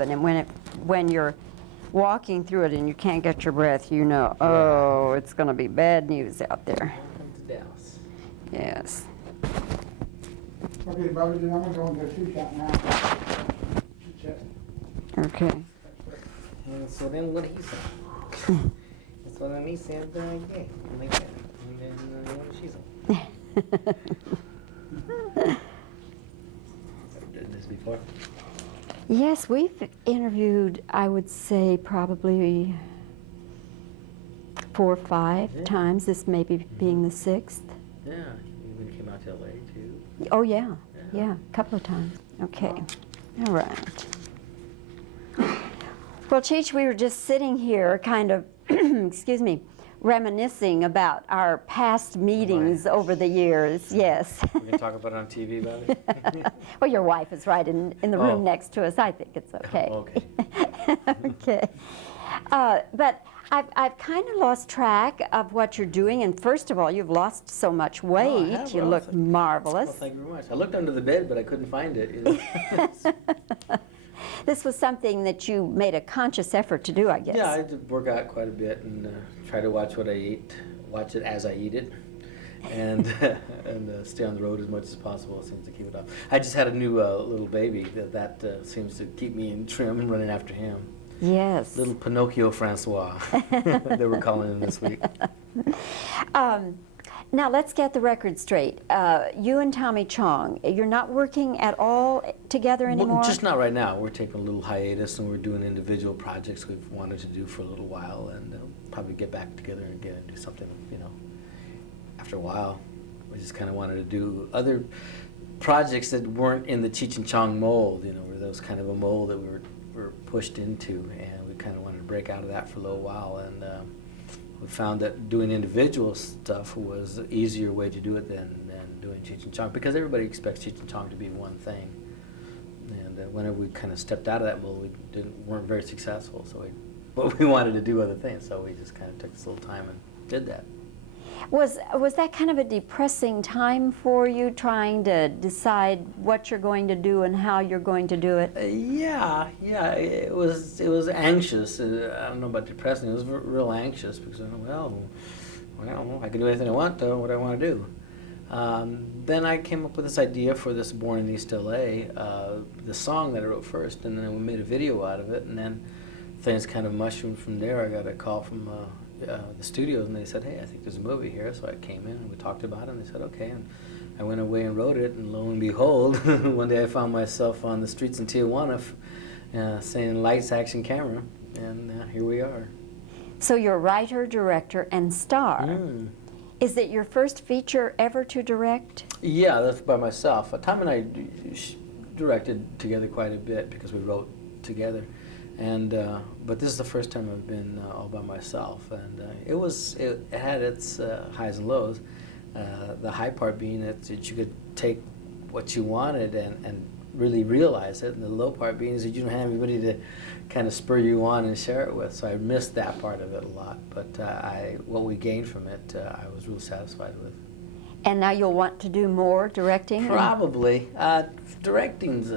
And when you're walking through it and you can't get your breath, you know, oh, it's going to be bad news out there. Welcome to Dallas. Yes. Okay, Bobbie, then I'm going to go into a two-shot now. Okay. And so then what he said. So then he said, okay, like that. And then what she said. I've done this before. Yes, we've interviewed, I would say, probably 4 or 5 times. This may be being the 6th. Yeah, you even came out to LA too. Oh, yeah. Yeah, a couple of times. Okay. All right. Well, Cheech, we were just sitting here kind of, excuse me, reminiscing about our past meetings over the years. Yes. We can talk about it on TV, Bobbie? Well, your wife is right in the room Oh. next to us. I think it's okay. Okay. Okay. But I've kind of lost track of what you're doing. And first of all, you've lost so much weight. have? You Well, look marvelous. Well, thank you very much. I looked under the bed, but I couldn't find it. You know? This was something that you made a conscious effort to do, I guess. Yeah, I did work out quite a bit and try to watch what I eat, watch it as I eat it, and and stay on the road as much as possible. It seems to keep it off. I just had a new little baby that seems to keep me in trim and running after him. Yes. Little Pinocchio Francois, they were calling him this week. Now let's get the record straight. You and Tommy Chong, you're not working at all together anymore? Well, just not right now. We're taking a little hiatus and we're doing individual projects we've wanted to do for a little while, and probably get back together again and do something, you know, after a while. We just kind of wanted to do other projects that weren't in the Cheech and Chong mold, you know, where there was kind of a mold that we were pushed into, and we kind of wanted to break out of that for a little while. And we found that doing individual stuff was an easier way to do it than doing Cheech and Chong, because everybody expects Cheech and Chong to be one thing. And whenever we kind of stepped out of that mold, we weren't very successful. So we wanted to do other things, so we just kind of took this little time and did that. Was that kind of a depressing time for you, trying to decide what you're going to do and how you're going to do it? Yeah, it was anxious. I don't know about depressing. It was real anxious because well, I can do anything I want though. What I want to do. Then I came up with this idea for this Born in East LA, the song that I wrote first, and then we made a video out of it, and then things kind of mushroomed from there. I got a call from the studios, and they said, hey, I think there's a movie here. So I came in and we talked about it, and they said, okay. And I went away and wrote it, and lo and behold, one day I found myself on the streets in Tijuana saying lights, action, camera, and here we are. So you're writer, director, and star. Mm. Is it your first feature ever to direct? Yeah, that's by myself. Tom and I directed together quite a bit because we wrote together. And but this is the first time I've been all by myself, and it had its highs and lows. The high part being that you could take what you wanted and really realize it, and the low part being is that you don't have anybody to kind of spur you on and share it with. So I missed that part of it a lot, but what we gained from it, I was real satisfied with. And now you'll want to do more directing? Probably. Directing's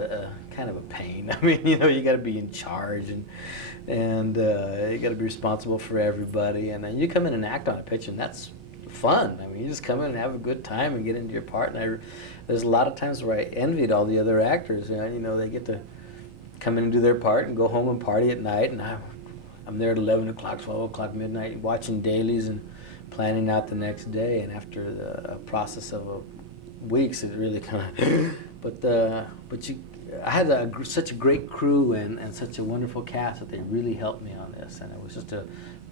kind of a pain. I mean, you know, you got to be in charge, and you got to be responsible for everybody, and then you come in and act on a pitch, and that's fun. I mean, you just come in and have a good time and get into your part. And there's a lot of times where I envied all the other actors. You know, they get to come in and do their part and go home and party at night, and I'm there at 11 o'clock, 12 o'clock, midnight, watching dailies and planning out the next day. And after a process of weeks, it really kind of. I had such a great crew and such a wonderful cast that they really helped me on this, and it was just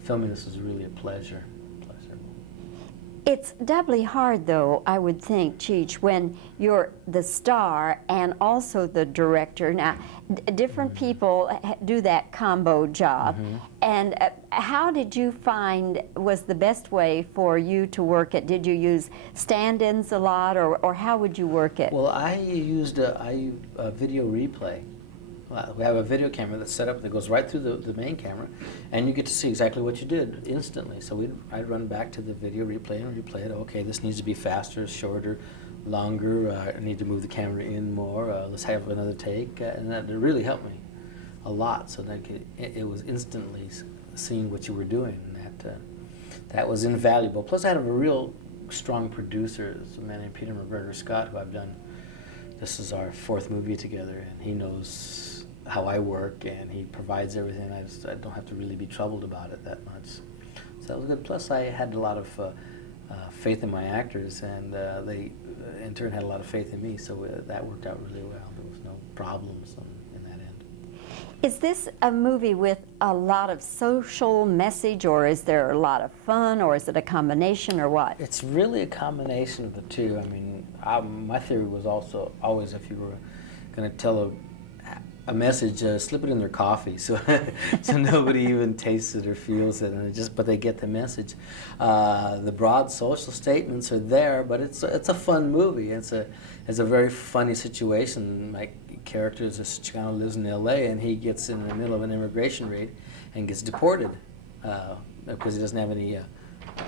filming this was really a pleasure. It's doubly hard, though, I would think, Cheech, when you're the star and also the director. Now, different people do that combo job. Mm-hmm. And how did you find was the best way for you to work it? Did you use stand-ins a lot, or how would you work it? Well, I used a video replay. We have a video camera that's set up that goes right through the main camera, and you get to see exactly what you did instantly. So I'd run back to the video replay and replay it. Okay, this needs to be faster, shorter, longer. I need to move the camera in more. Let's have another take, and that really helped me. a lot, so that it was instantly seeing what you were doing. And that was invaluable. Plus, I had a real strong producer, a man named Peter McGregor Scott, who I've done. This is our 4th movie together, and he knows how I work, and he provides everything. I don't have to really be troubled about it that much. So that was good. Plus, I had a lot of faith in my actors, and they, in turn, had a lot of faith in me. So that worked out really well. There was no problems in that end. Is this a movie with a lot of social message, or is there a lot of fun, or is it a combination, or what? It's really a combination of the two. I mean, my theory was also always, if you were going to tell a message, slip it in their coffee, so so nobody even tastes it or feels it, and but they get the message. The broad social statements are there, but it's a fun movie. It's a very funny situation. My character is a Chicano, lives in L.A., and he gets in the middle of an immigration raid and gets deported because he doesn't have any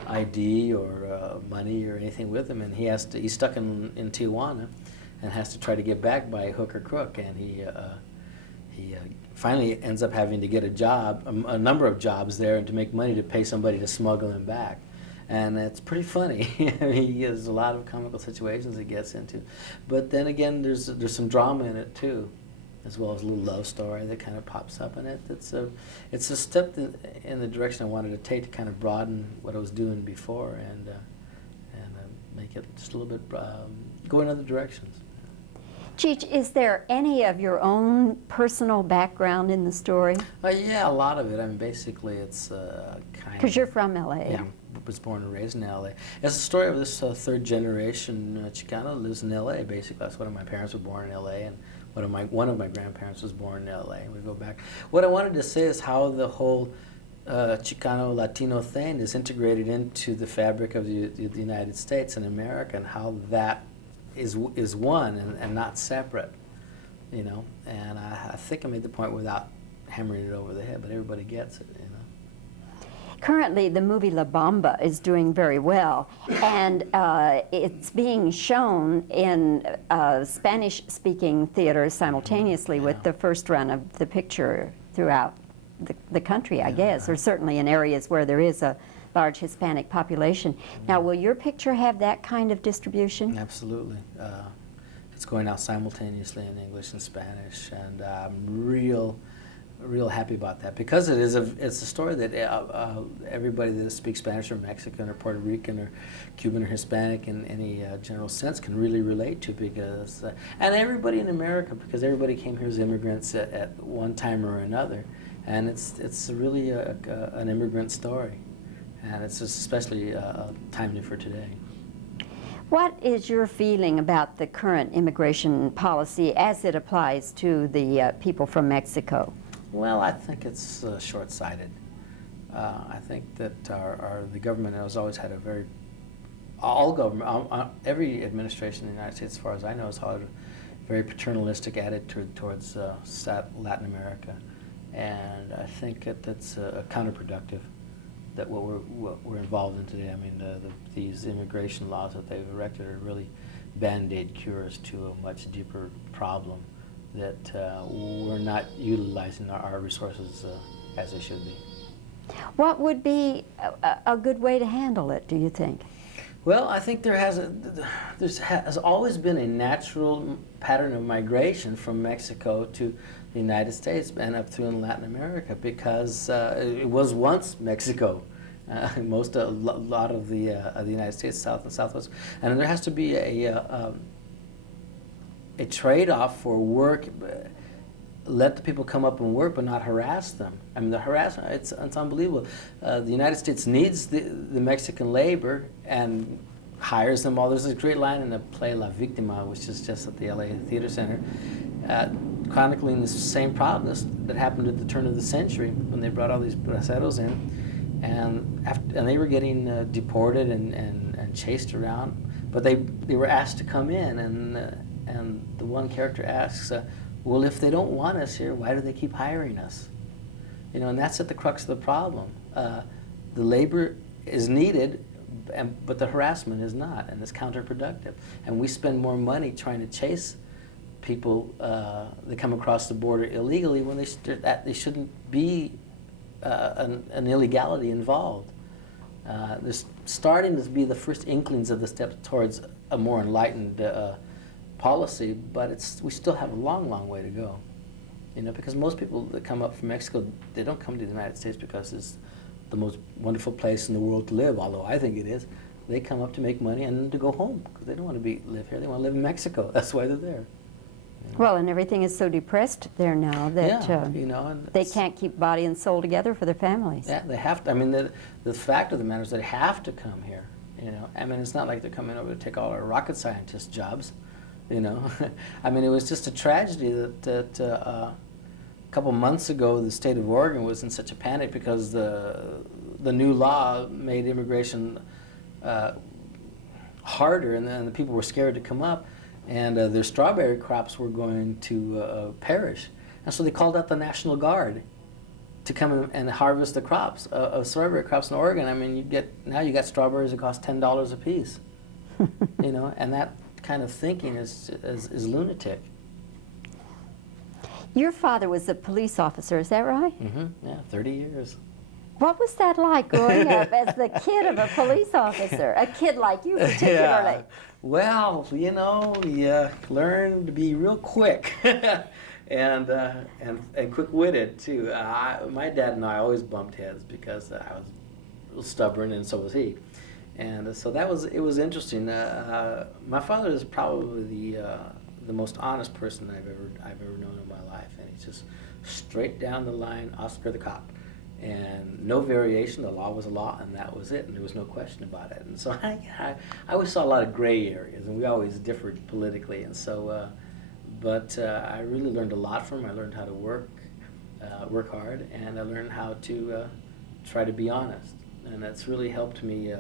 ID or money or anything with him, and he's stuck in Tijuana and has to try to get back by hook or crook, and he finally ends up having to get a job, a number of jobs there, and to make money to pay somebody to smuggle him back. And it's pretty funny. I mean, he has a lot of comical situations he gets into. But then again, there's some drama in it too, as well as a little love story that kind of pops up in it. It's a step in the direction I wanted to take to kind of broaden what I was doing before and make it just a little bit, go in other directions. Cheech, is there any of your own personal background in the story? Yeah, a lot of it. I mean, basically, it's kind of... Because you're from L.A. Yeah, was born and raised in L.A. It's a story of this third-generation Chicano lives in L.A., basically. That's one of my parents were born in L.A., and one of my grandparents was born in L.A. We go back. What I wanted to say is how the whole Chicano-Latino thing is integrated into the fabric of the United States and America, and how that is one and not separate, you know. And I think I made the point without hammering it over the head, but everybody gets it, you know. Currently, the movie La Bamba is doing very well, and it's being shown in Spanish-speaking theaters simultaneously with the first run of the picture throughout the country, I guess, or certainly in areas where there is a large Hispanic population. Now, will your picture have that kind of distribution? Absolutely. It's going out simultaneously in English and Spanish, and I'm real happy about that, because it's a story that everybody that speaks Spanish or Mexican or Puerto Rican or Cuban or Hispanic in any general sense can really relate to, because and everybody in America, because everybody came here as immigrants at one time or another, and it's really an immigrant story. And it's especially timely for today. What is your feeling about the current immigration policy as it applies to the people from Mexico? Well, I think it's short-sighted. I think that the government has always had every administration in the United States, as far as I know, has had a very paternalistic attitude towards Latin America. And I think that's counterproductive. That what we're involved in today. I mean, these immigration laws that they've erected are really band-aid cures to a much deeper problem that we're not utilizing our resources as they should be. What would be a good way to handle it, do you think? Well, I think there has always been a natural pattern of migration from Mexico to the United States and up through in Latin America, because it was once Mexico, a lot of the United States, South and Southwest, and there has to be a trade-off for work. Let the people come up and work, but not harass them. I mean, the harassment, it's unbelievable. The United States needs the Mexican labor and hires them all. There's a great line in the play La Víctima, which is just at the LA Theater Center, chronicling the same problem that happened at the turn of the century when they brought all these braceros in, and they were getting deported and chased around, but they were asked to come in, and the one character asks, well, if they don't want us here, why do they keep hiring us? You know, and that's at the crux of the problem. The labor is needed, but the harassment is not, and it's counterproductive. And we spend more money trying to chase people that come across the border illegally when they shouldn't be an illegality involved. There's starting to be the first inklings of the steps towards a more enlightened policy, but we still have a long, long way to go. You know, because most people that come up from Mexico, they don't come to the United States because it's the most wonderful place in the world to live, although I think it is. They come up to make money and to go home because they don't want to live here. They want to live in Mexico. That's why they're there. Well, and everything is so depressed there now that you know, and they can't keep body and soul together for their families. Yeah, they have to. I mean, the fact of the matter is they have to come here. You know, I mean, it's not like they're coming over to take all our rocket scientist jobs. You know, I mean, it was just a tragedy that a couple months ago the state of Oregon was in such a panic because the new law made immigration harder, and then the people were scared to come up, and their strawberry crops were going to perish, and so they called out the National Guard to come and harvest the crops of strawberry crops in Oregon. I mean, you got strawberries that cost $10 a piece, you know, and that kind of thinking is lunatic. Your father was a police officer, is that right? Mm-hmm. Yeah, 30 years. What was that like growing up as the kid of a police officer? A kid like you particularly. Yeah. Well, you know, you learn to be real quick and quick-witted too. My dad and I always bumped heads because I was a little stubborn and so was he. And so it was interesting. My father is probably the most honest person I've ever known in my life, and he's just straight down the line, Oscar the cop. And no variation. The law was a law, and that was it, and there was no question about it. And so I always saw a lot of gray areas, and we always differed politically. And so, but I really learned a lot from him. I learned how to work hard, and I learned how to try to be honest, and that's really helped me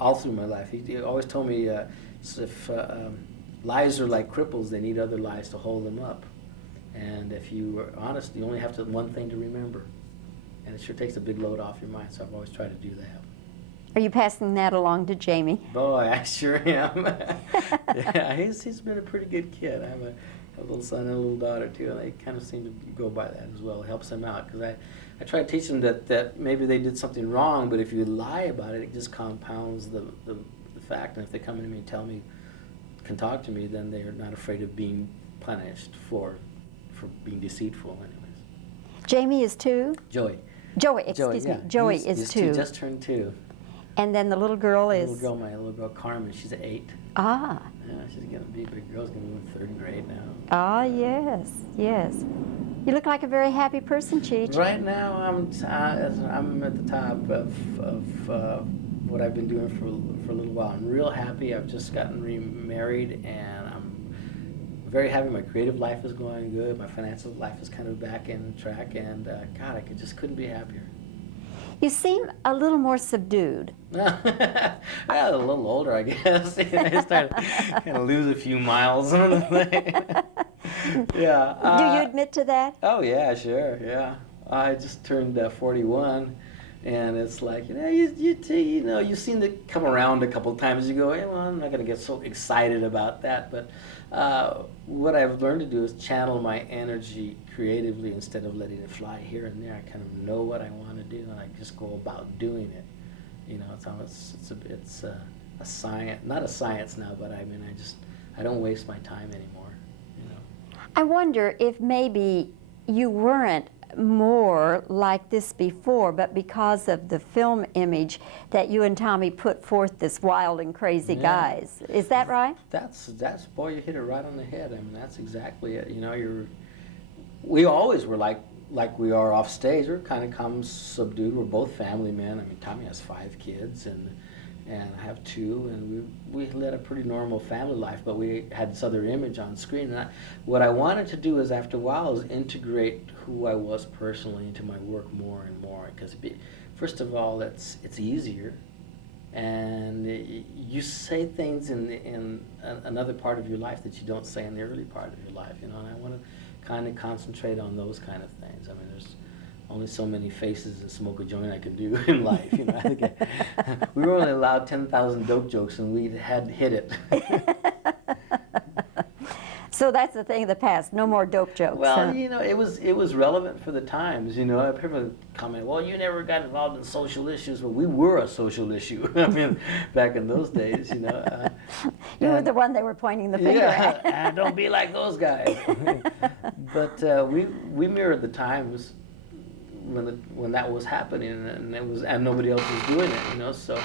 all through my life. He always told me if lies are like cripples, they need other lies to hold them up. And if you are honest, you only have one thing to remember. And it sure takes a big load off your mind, so I've always tried to do that. Are you passing that along to Jamie? Boy, I sure am. Yeah, he's been a pretty good kid. I have a little son and a little daughter, too, and they kind of seem to go by that as well. It helps them out, because I try to teach them that maybe they did something wrong, but if you lie about it, it just compounds the fact. And if they come to me and can talk to me, then they are not afraid of being punished for being deceitful anyways. Jamie is 2? Joey, excuse me. yeah. Joey He's is 2. Just turned 2. And then the little girl is? My little girl Carmen, she's 8. Ah. Yeah, she's going to be a big girl. She's going to be in 3rd grade now. Ah, yes, yes. You look like a very happy person, Cheech. Right now, I'm at the top of what I've been doing for a little while. I'm real happy. I've just gotten remarried, and I'm very happy. My creative life is going good. My financial life is kind of back in track, and God, I just couldn't be happier. You seem a little more subdued. Well, a little older, I guess. I started kind of lose a few miles on the thing. Yeah. Do you admit to that? Oh yeah, sure. Yeah. I just turned 41. And it's like, you've seen it come around a couple of times. You go, hey, well, I'm not going to get so excited about that. But what I've learned to do is channel my energy creatively instead of letting it fly here and there. I kind of know what I want to do, and I just go about doing it. You know, it's a science, not a science now, but I mean, I don't waste my time anymore. You know. I wonder if maybe you weren't more like this before, but because of the film image that you and Tommy put forth, this wild and crazy guys. Is that right? That's boy, you hit it right on the head. I mean, that's exactly it. You know, we always were like we are off stage. We're kind of calm, subdued. We're both family men. I mean, Tommy has 5 kids, and I have 2, and we led a pretty normal family life, but we had this other image on screen. And what I wanted to do is, after a while, is integrate who I was personally into my work more and more. Because first of all, it's easier, and you say things in another part of your life that you don't say in the early part of your life. You know, and I want to kind of concentrate on those kind of things. I mean, there's only so many faces and smoke a joint I can do in life. You know, I think we were only allowed 10,000 dope jokes, and we had hit it. So that's the thing of the past. No more dope jokes. Well, huh? you know, it was relevant for the times. You know, people comment, "Well, you never got involved in social issues." Well, we were a social issue. I mean, back in those days, you know. You were the one they were pointing the finger Yeah, at. don't be like those guys. But we mirrored the times when that was happening, and nobody else was doing it. You know, so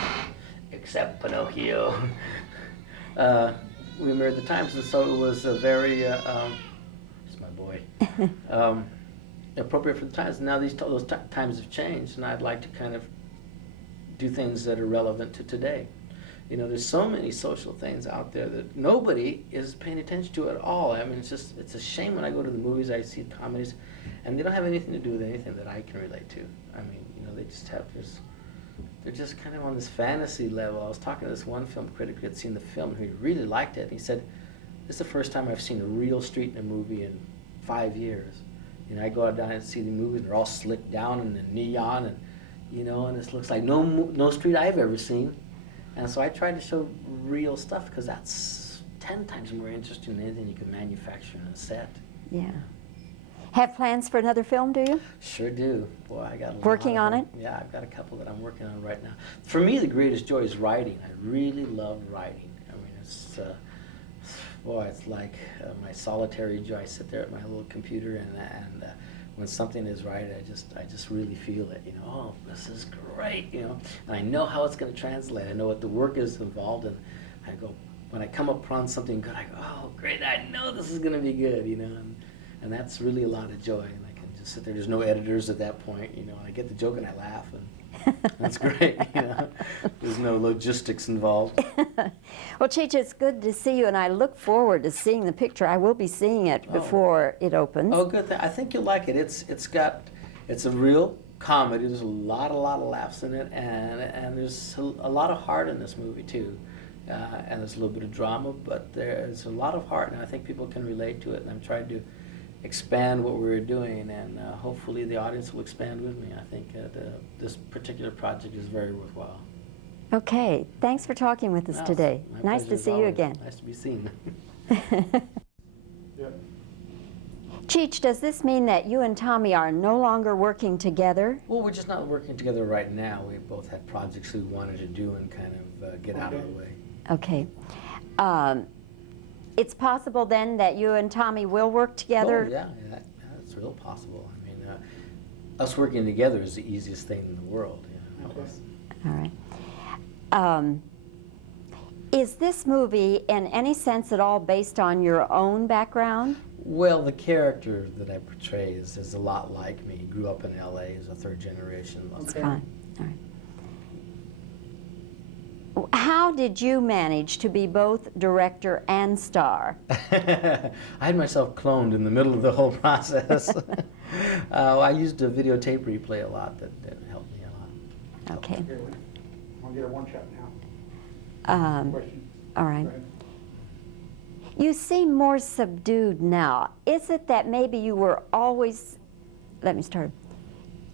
except Pinocchio. We mirrored the times, and so it was a very, it's my boy, appropriate for the times. Now those times have changed, and I'd like to kind of do things that are relevant to today. You know, there's so many social things out there that nobody is paying attention to at all. I mean, it's a shame when I go to the movies, I see comedies, and they don't have anything to do with anything that I can relate to. I mean, you know, they just have this. They're just kind of on this fantasy level. I was talking to this one film critic who had seen the film and he really liked it. And he said, "This is the first time I've seen a real street in a movie in 5 years." You know, I go out down and see the movies, and they're all slicked down and neon, and you know, and it looks like no street I've ever seen. And so I tried to show real stuff because that's 10 times more interesting than anything you can manufacture in a set. Yeah. Have plans for another film, do you? Sure do. Boy, I got a lot Working of on them. it? Yeah, I've got a couple that I'm working on right now. For me, the greatest joy is writing. I really love writing. I mean, it's it's like my solitary joy. I sit there at my little computer, and when something is right, I just really feel it. You know, oh, this is great. You know, and I know how it's going to translate. I know what the work is involved, and I go when I come upon something good, I go, oh, great! I know this is going to be good. You know. And that's really a lot of joy, and I can just sit there. There's no editors at that point, you know. I get the joke and I laugh, and that's great, you know. There's no logistics involved. Well, Cheech, it's good to see you, and I look forward to seeing the picture. I will be seeing it before it opens. Oh, good. I think you'll like it. It's a real comedy. There's a lot of laughs in it, and there's a lot of heart in this movie too. And there's a little bit of drama, but there's a lot of heart, and I think people can relate to it. And I'm trying to expand what we're doing, and hopefully the audience will expand with me. I think this particular project is very worthwhile. Okay, thanks for talking with us today. My Nice pleasure to as see you always. again. Nice to be seen. Yep. Cheech, does this mean that you and Tommy are no longer working together? Well, we're just not working together right now. We both had projects we wanted to do and kind of get out of the way. Okay. It's possible then that you and Tommy will work together? Oh, yeah, that's real possible. I mean, us working together is the easiest thing in the world. You know? Okay. All right. Is this movie in any sense at all based on your own background? Well, the character that I portray is a lot like me. He grew up in L.A. as a third generation. Okay. Fine. All right. How did you manage to be both director and star? I had myself cloned in the middle of the whole process. I used a videotape replay a lot that helped me a lot. Okay. Okay, I'll get a one shot now. Question. All right. Go ahead. You seem more subdued now. Is it that maybe you were always, let me start.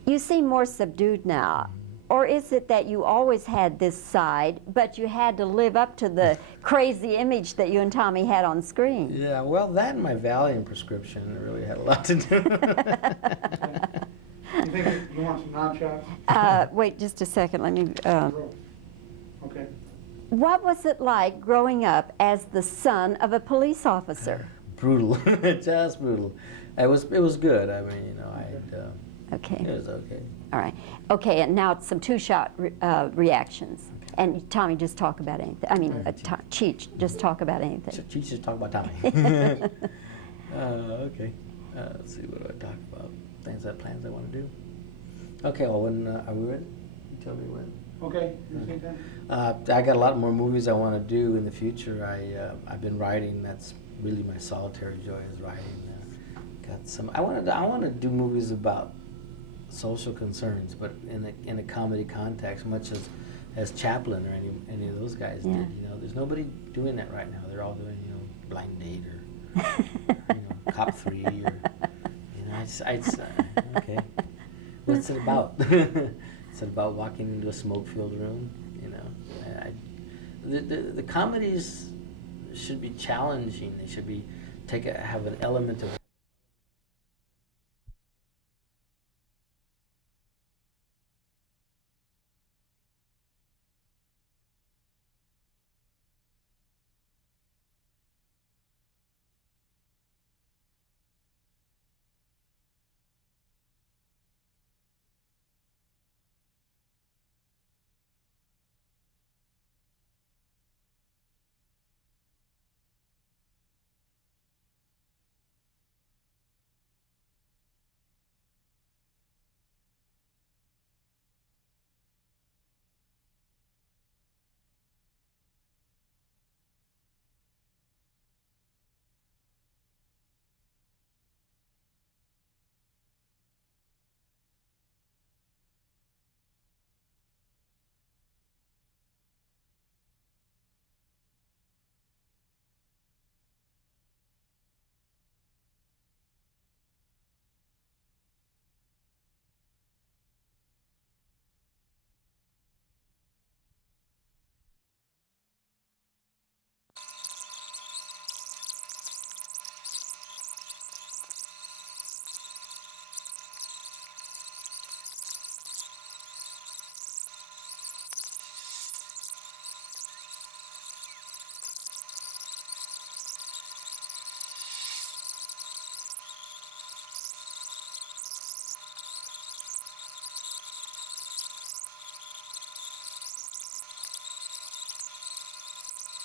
You seem more subdued now. Or is it that you always had this side, but you had to live up to the crazy image that you and Tommy had on screen? Yeah, well, that and my Valium prescription really had a lot to do. You think you want some non-shots? Wait just a second, let me, Okay. what was it like growing up as the son of a police officer? Brutal, just brutal. It was good. I mean, you know, Okay. it was okay. All right. Okay, and now it's some two-shot reactions. And Tommy, just talk about anything. I mean, Cheech, just talk about anything. Cheech just talk about Tommy. Okay. Let's see, what do I talk about? Plans I want to do. Okay, well, when are we ready? You tell me when. Okay, you see that? I got a lot more movies I want to do in the future. I've been writing. That's really my solitary joy is writing. Got some. I want to do movies about social concerns, but in a comedy context, much as Chaplin or any of those guys did. You know, there's nobody doing that right now. They're all doing, you know, Blind Date or you know, Cop 3 or you know, okay. What's it about? It's about walking into a smoke-filled room. You know, the comedies should be challenging. They should be have an element of